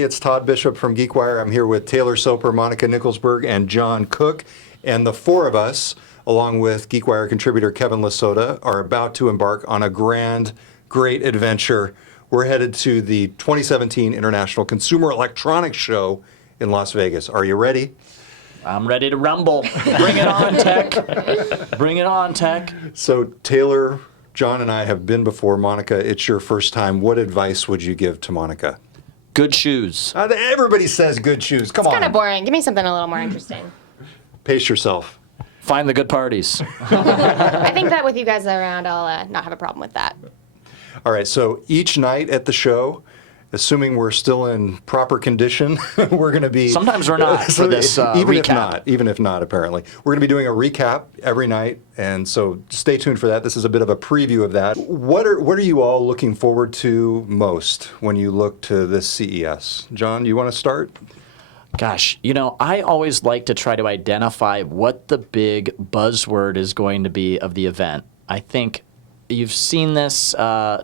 It's Todd Bishop from GeekWire. I'm here with Taylor Soper, Monica Nicholsberg, and John Cook. And the four of us, along with GeekWire contributor Kevin Lasota, are about to embark on a great adventure. We're headed to the 2017 International Consumer Electronics Show in Las Vegas. Are you ready? I'm ready to rumble. Bring it on, tech. Bring it on, tech. So Taylor, John, and I have been before. Monica, it's your first time. What advice would you give to Monica? Good shoes. Everybody says good shoes. Come on. It's kind of boring. Give me something a little more interesting. Pace yourself. Find the good parties. I think that with you guys around, I'll not have a problem with that. All right, so each night at the show, assuming we're still in proper condition, we're going to be... Sometimes we're not for this recap. Even if not, apparently. We're going to be doing a recap every night, and so stay tuned for that. This is a bit of a preview of that. What are you all looking forward to most when you look to this CES? John, you want to start? Gosh, you know, I always like to try to identify what the big buzzword is going to be of the event. I think you've seen this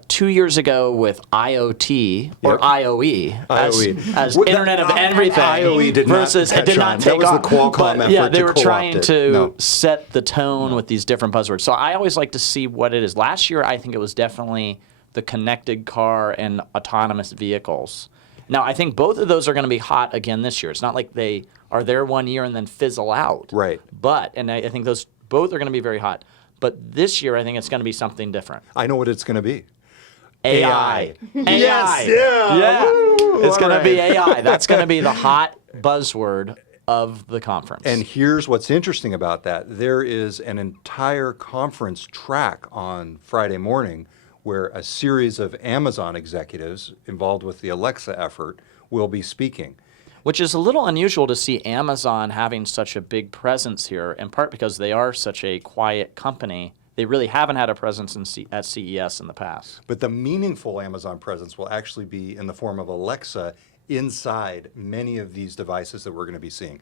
2 years ago with IoT or IOE, as Internet of Everything. IOE did versus not it did not take off. off. That was the Qualcomm effort. Yeah, they to were co-opt trying it. to set the tone with these different buzzwords. So I always like to see what it is. Last year, I think it was definitely the connected car and autonomous vehicles. Now, I think both of those are going to be hot again this year. It's not like they are there 1 year and then fizzle out. Right. And I think those both are going to be very hot. But this year, I think it's going to be something different. I know what it's going to be. AI. Yes, Yeah. Woo, It's going all to be right. AI. That's going to be the hot buzzword of the conference. And here's what's interesting about that. There is an entire conference track on Friday morning where a series of Amazon executives involved with the Alexa effort will be speaking. Which is a little unusual to see Amazon having such a big presence here, in part because they are such a quiet company. They really haven't had a presence at CES in the past. But the meaningful Amazon presence will actually be in the form of Alexa inside many of these devices that we're going to be seeing.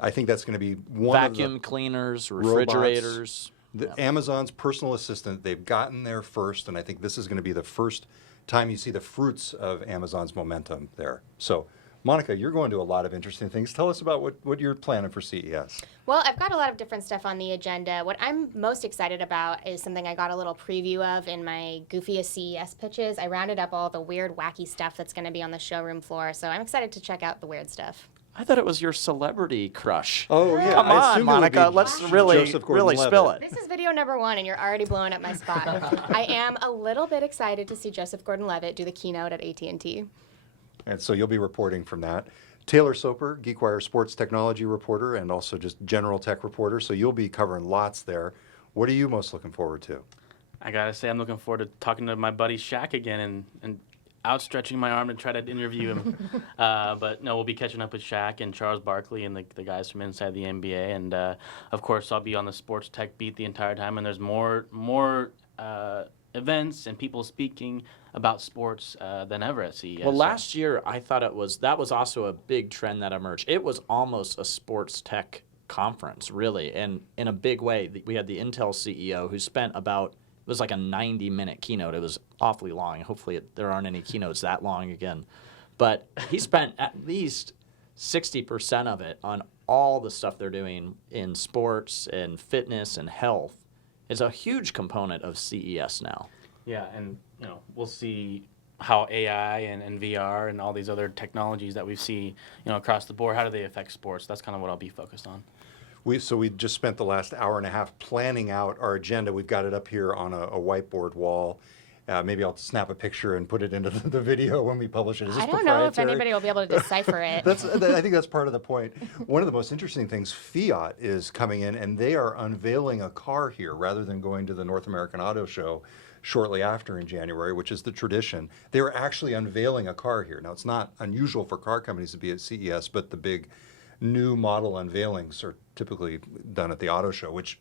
I think that's going to be one Vacuum of the cleaners, refrigerators. Amazon's personal assistant, they've gotten there first, and I think this is going to be the first time you see the fruits of Amazon's momentum there. So, Monica, you're going to a lot of interesting things. Tell us about what you're planning for CES. Well, I've got a lot of different stuff on the agenda. What I'm most excited about is something I got a little preview of in my goofiest CES pitches. I rounded up all the weird, wacky stuff that's going to be on the showroom floor, so I'm excited to check out the weird stuff. I thought it was your celebrity crush. Oh, yeah. Come on, Monica. Let's really spill it. This is video number 1, and you're already blowing up my spot. I am a little bit excited to see Joseph Gordon-Levitt do the keynote at AT&T. And so you'll be reporting from that. Taylor Soper, GeekWire sports technology reporter and also just general tech reporter. So you'll be covering lots there. What are you most looking forward to? I gotta say, I'm looking forward to talking to my buddy Shaq again and outstretching my arm to try to interview him. But no, we'll be catching up with Shaq and Charles Barkley and the guys from inside the NBA. And of course, I'll be on the sports tech beat the entire time. And there's more events and people speaking about sports than ever at CES. Well, last year I thought that was also a big trend that emerged. It was almost a sports tech conference, really, and in a big way. We had the Intel CEO who spent it was like a 90-minute keynote. It was awfully long. Hopefully there aren't any keynotes that long again. But he spent at least 60% of it on all the stuff they're doing in sports and fitness and health. It's a huge component of CES now. Yeah, and we'll see how AI and VR and all these other technologies that we see across the board, how do they affect sports? That's kind of what I'll be focused on. We just spent the last hour and a half planning out our agenda. We've got it up here on a whiteboard wall. Maybe I'll snap a picture and put it into the video when we publish it. Is this I don't know if proprietary? anybody will be able to decipher it. I think that's part of the point. One of the most interesting things, Fiat is coming in, and they are unveiling a car here rather than going to the North American Auto Show shortly after in January, which is the tradition. They were actually unveiling a car here. Now, it's not unusual for car companies to be at CES, but the big new model unveilings are typically done at the auto show, which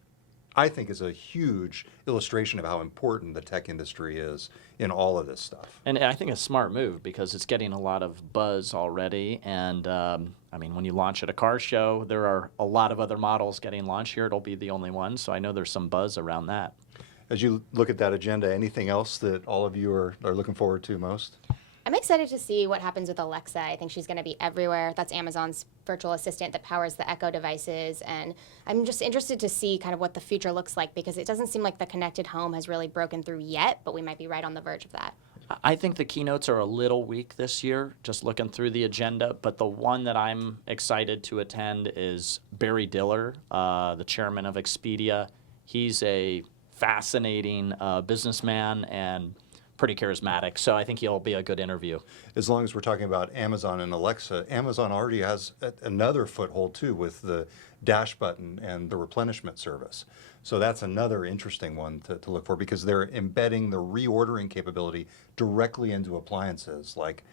I think is a huge illustration of how important the tech industry is in all of this stuff. And I think a smart move because it's getting a lot of buzz already. And I mean, when you launch at a car show, there are a lot of other models getting launched here. It'll be the only one. So I know there's some buzz around that. As you look at that agenda, anything else that all of you are looking forward to most? I'm excited to see what happens with Alexa. I think she's going to be everywhere. That's Amazon's virtual assistant that powers the Echo devices. And I'm just interested to see kind of what the future looks like, because it doesn't seem like the connected home has really broken through yet, but we might be right on the verge of that. I think the keynotes are a little weak this year, just looking through the agenda. But the one that I'm excited to attend is Barry Diller, the chairman of Expedia. He's a fascinating businessman and pretty charismatic, so I think he'll be a good interview. As long as we're talking about Amazon and Alexa, Amazon already has another foothold too with the dash button and the replenishment service. So that's another interesting one to look for, because they're embedding the reordering capability directly into appliances like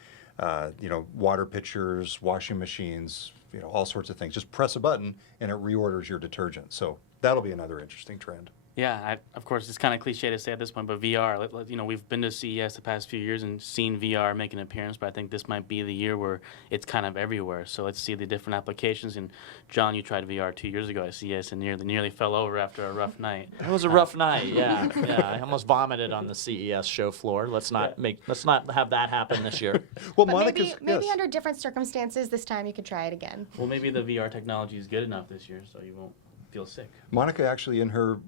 water pitchers, washing machines, all sorts of things. Just press a button and it reorders your detergent. So that'll be another interesting trend. Yeah, of course, it's kind of cliche to say at this point, but VR, we've been to CES the past few years and seen VR make an appearance, but I think this might be the year where it's kind of everywhere. So let's see the different applications. And John, you tried VR 2 years ago at CES and nearly fell over after a rough night. It was a rough night, yeah. I almost vomited on the CES show floor. Let's not have that happen this year. Well, But Monica's maybe yes. under different circumstances this time you could try it again. Well, maybe the VR technology is good enough this year, so you won't feel sick. Monica actually, in her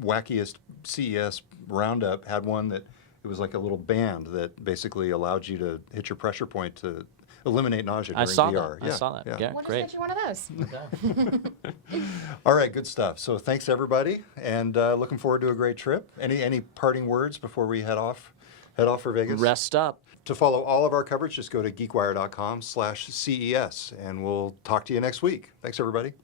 wackiest CES roundup, had one that it was like a little band that basically allowed you to hit your pressure point to eliminate nausea during VR. I saw that. Yeah, We'll just great. get you one of those. All right, good stuff. So thanks everybody, and looking forward to a great trip. Any parting words before we head off for Vegas? Rest up. To follow all of our coverage, just go to geekwire.com/CES, and we'll talk to you next week. Thanks everybody.